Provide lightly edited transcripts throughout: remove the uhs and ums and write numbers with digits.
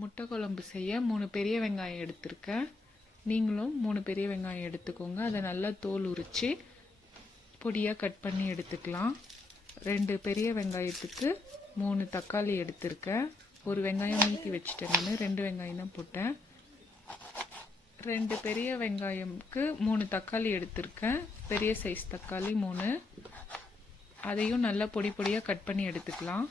முட்டை குழம்பு செய்ய 3 பெரிய வெங்காயம் எடுத்திருக்கேன். நீங்களும் 3 பெரிய வெங்காயம் எடுத்துக்கோங்க. அதை நல்லா தோல் உரித்து பொடியாக கட் பண்ணி எடுத்துக்கலாம். 2 பெரிய வெங்காயத்துக்கு 3 தக்காளி எடுத்திருக்கேன். ஒரு வெங்காயம் நீக்கி வச்சுட்டேன். நான் 2 வெங்காயம் தான் போட்டேன். 2 பெரிய வெங்காயம்க்கு 3 தக்காளி எடுத்திருக்கேன். பெரிய சைஸ் தக்காளி 3. அதையும் நல்லா பொடி பொடியாக கட் பண்ணி எடுத்துக்கலாம்.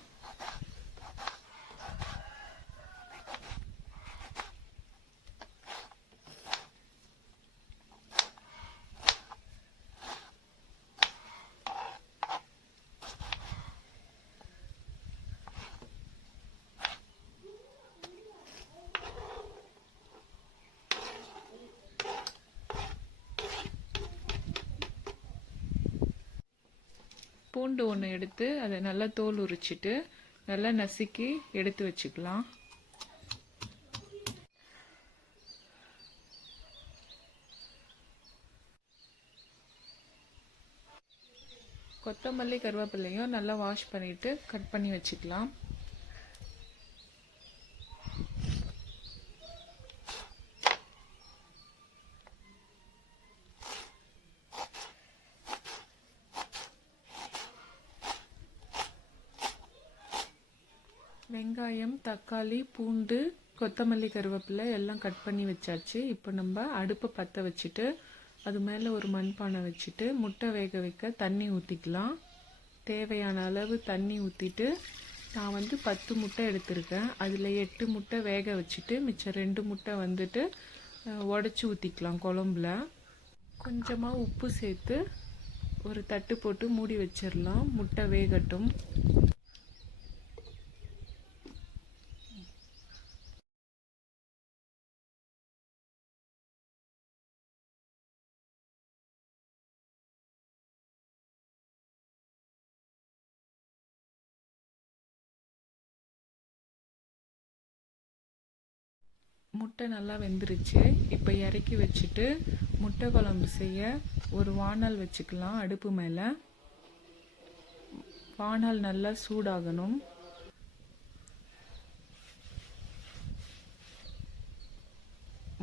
பூண்டு ஒன்று எடுத்து அதை நல்லா தோல் உரிச்சிட்டு நல்லா நசுக்கி எடுத்து வச்சுக்கலாம். கொத்தமல்லி கருவேப்பிலையும் நல்லா வாஷ் பண்ணிட்டு கட் பண்ணி வச்சுக்கலாம். வெங்காயம், தக்காளி, பூண்டு, கொத்தமல்லி, கருவேப்பிலை எல்லாம் கட் பண்ணி வச்சாச்சு. இப்போ நம்ம அடுப்பை பற்ற வச்சுட்டு அது மேலே ஒரு மண்பானை வச்சுட்டு முட்டை வேக வைக்க தண்ணி ஊற்றிக்கலாம். தேவையான அளவு தண்ணி ஊற்றிட்டு நான் 10 முட்டை எடுத்திருக்கேன். அதில் 8 முட்டை வேக வச்சுட்டு மிச்சம் 2 முட்டை உடச்சி ஊற்றிக்கலாம். குழம்புல கொஞ்சமாக உப்பு சேர்த்து ஒரு தட்டு போட்டு மூடி வச்சிடலாம். முட்டை வேகட்டும். முட்டை நல்லா வெந்துருச்சு. இப்போ இறக்கி வச்சுட்டு முட்டை குழம்பு செய்ய ஒரு வாணல் வச்சுக்கலாம். அடுப்பு மேலே வாணல் நல்லா சூடாகணும்.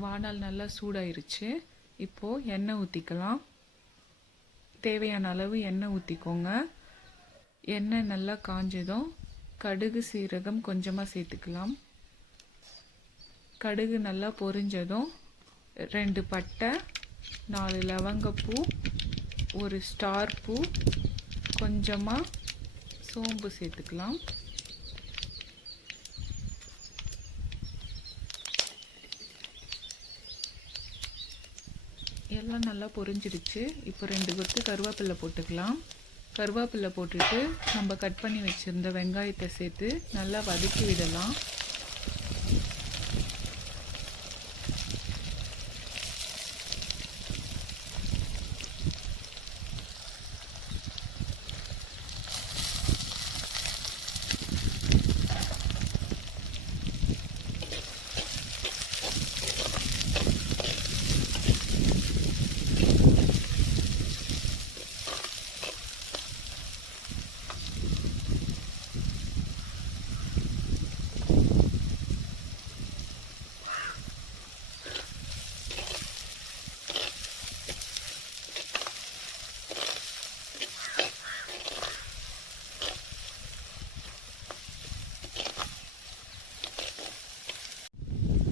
வாணல் நல்லா சூடாயிருச்சு. இப்போது எண்ணெய் ஊற்றிக்கலாம். தேவையான அளவு எண்ணெய் ஊற்றிக்கோங்க. எண்ணெய் நல்லா காஞ்சதும் கடுகு, சீரகம் கொஞ்சமாக சேர்த்துக்கலாம். கடுகு நல்லா பொரிஞ்சதும் 2 பட்டை, 4 லவங்கப்பூ, ஒரு ஸ்டார் பூ, கொஞ்சமாக சோம்பு சேர்த்துக்கலாம். எல்லாம் நல்லா பொரிஞ்சிடுச்சு. இப்போ 2 கொத்து கருவேப்பிலை போட்டுக்கலாம். கருவேப்பிலை போட்டுட்டு நம்ம கட் பண்ணி வச்சுருந்த வெங்காயத்தை சேர்த்து நல்லா வதக்கி விடலாம்.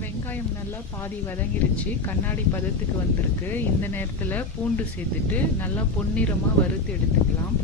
வெங்காயம் நல்லா பாதி வதங்கிருச்சு. கண்ணாடி பதத்துக்கு வந்திருக்கு. இந்த நேரத்தில் பூண்டு சேர்த்துட்டு நல்லா பொன்னிறமாக வறுத்து எடுத்துக்கலாம்.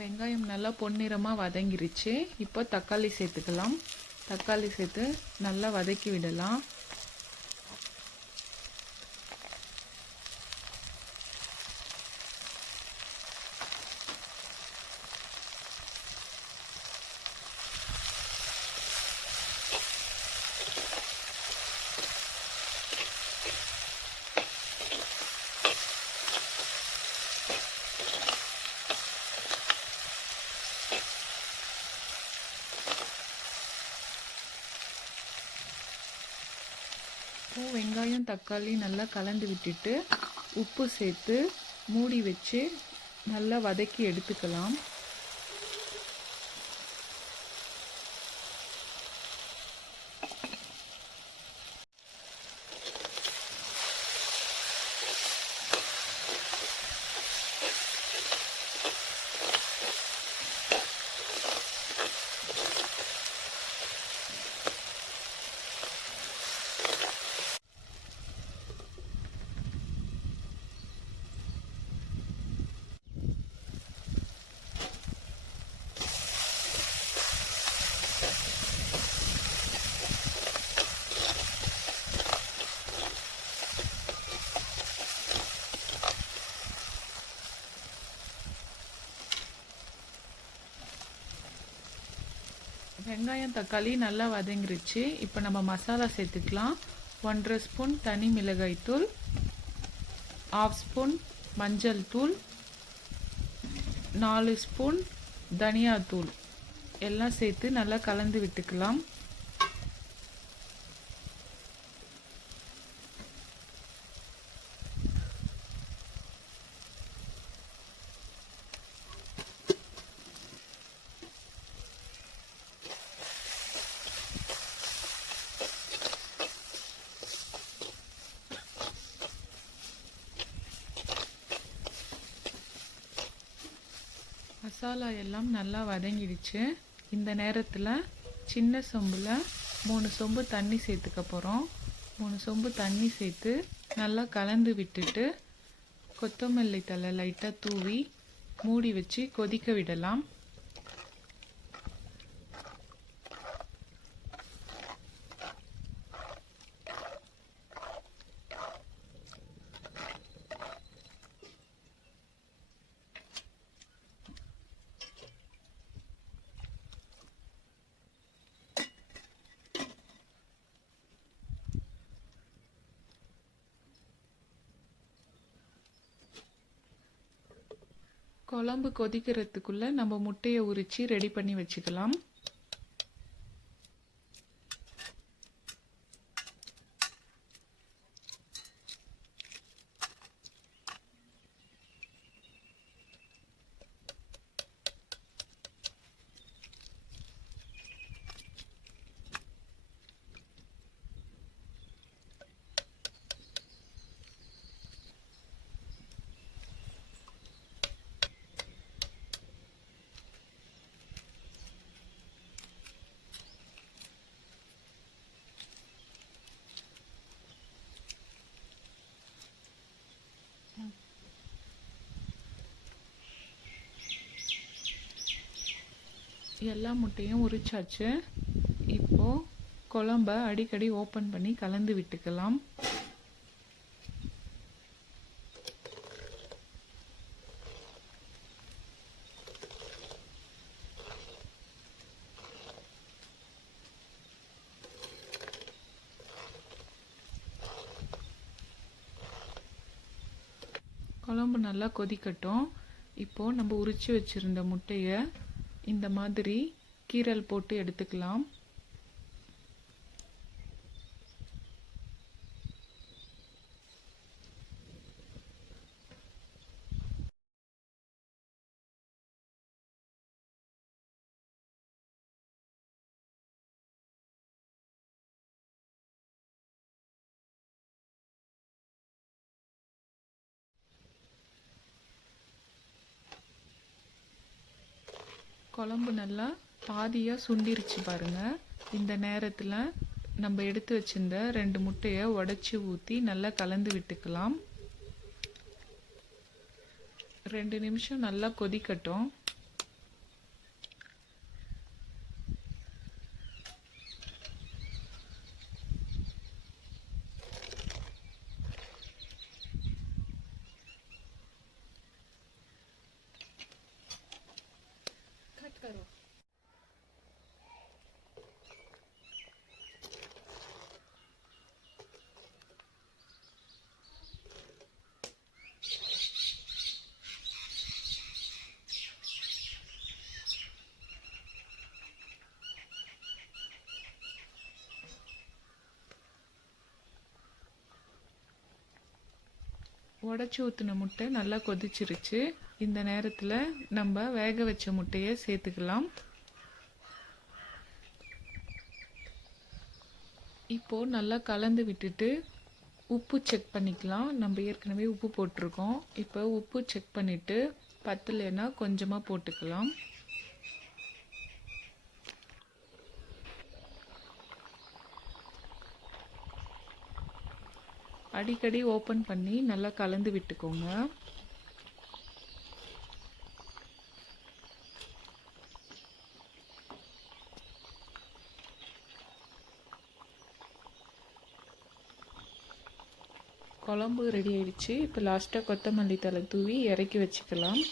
வெங்காயம் நல்லா பொன்னிறமாக வதங்கிருச்சு. இப்போ தக்காளி சேர்த்துக்கலாம். தக்காளி சேர்த்து நல்லா வதக்கி விடலாம். வெங்காயம் தக்காளி நல்லா கலந்து விட்டுட்டு உப்பு சேர்த்து மூடி வச்சு நல்லா வதக்கி எடுத்துக்கலாம். வெங்காயம் தக்காளி நல்லா வதங்கிருச்சு. இப்போ நம்ம மசாலா சேர்த்துக்கலாம். 1½ ஸ்பூன் தனி மிளகாய் தூள், 1/2 ஸ்பூன் மஞ்சள் தூள், 4 ஸ்பூன் தனியா தூள் எல்லாம் சேர்த்து நல்லா கலந்து விட்டுக்கலாம். மசாலா எல்லாம் நல்லா வதங்கிடுச்சு. இந்த நேரத்தில் சின்ன சொம்பில் 3 சொம்பு தண்ணி சேர்த்துக்க போகிறோம். 3 சொம்பு தண்ணி சேர்த்து நல்லா கலந்து விட்டுட்டு கொத்தமல்லி தழை லைட்டாக தூவி மூடி வச்சு கொதிக்க விடலாம். குழம்பு கொதிக்கிறதுக்குள்ளே நம்ம முட்டையை உரித்து ரெடி பண்ணி வச்சுக்கலாம். எல்லா முட்டையும் உரிச்சாச்சு. இப்போது குழம்ப அடிக்கடி ஓப்பன் பண்ணி கலந்து விட்டுக்கலாம். குழம்பு நல்லா கொதிக்கட்டும். இப்போது நம்ம உரித்து வச்சுருந்த முட்டையை இந்த மாதிரி கீரல் போட்டு எடுத்துக்கலாம். குழம்பு நல்லா பாதியாக சுண்டிருச்சு பாருங்கள். இந்த நேரத்தில் நம்ம எடுத்து வச்சிருந்த 2 முட்டையை உடச்சி ஊற்றி நல்லா கலந்து விட்டுக்கலாம். 2 நிமிஷம் நல்லா கொதிக்கட்டும். உடச்சி ஊற்றின முட்டை நல்லா கொதிச்சிருச்சு. இந்த நேரத்தில் நம்ம வேக வச்ச முட்டையை சேர்த்துக்கலாம். இப்போது நல்லா கலந்து விட்டுட்டு உப்பு செக் பண்ணிக்கலாம். நம்ம ஏற்கனவே உப்பு போட்டிருக்கோம். இப்போ உப்பு செக் பண்ணிவிட்டு பத்தலைன்னா கொஞ்சமாக போட்டுக்கலாம். அடிக்கடி ஓப்பன் பண்ணி நல்லா கலந்து விட்டுக்கோங்க. குழம்பு ரெடி ஆயிடுச்சு. இப்போ லாஸ்ட்டாக கொத்தமல்லி தழை தூவி இறக்கி வச்சுக்கலாம்.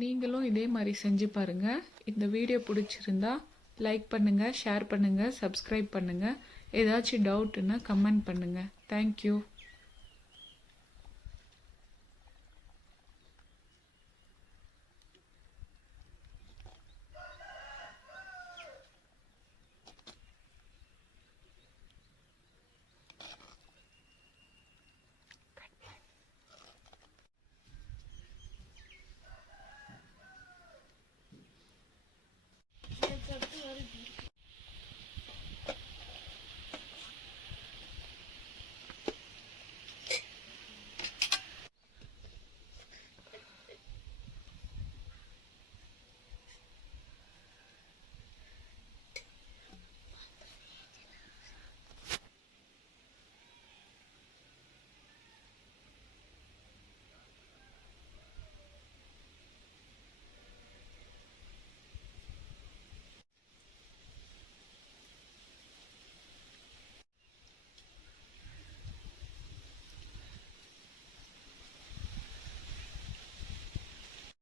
நீங்களும் இதே மாதிரி செஞ்சு பாருங்கள். இந்த வீடியோ பிடிச்சிருந்தா லைக் பண்ணுங்கள், ஷேர் பண்ணுங்கள், சப்ஸ்கிரைப் பண்ணுங்கள். ஏதாச்சும் டவுட்டுன்னா கமெண்ட் பண்ணுங்கள். தேங்க்யூ.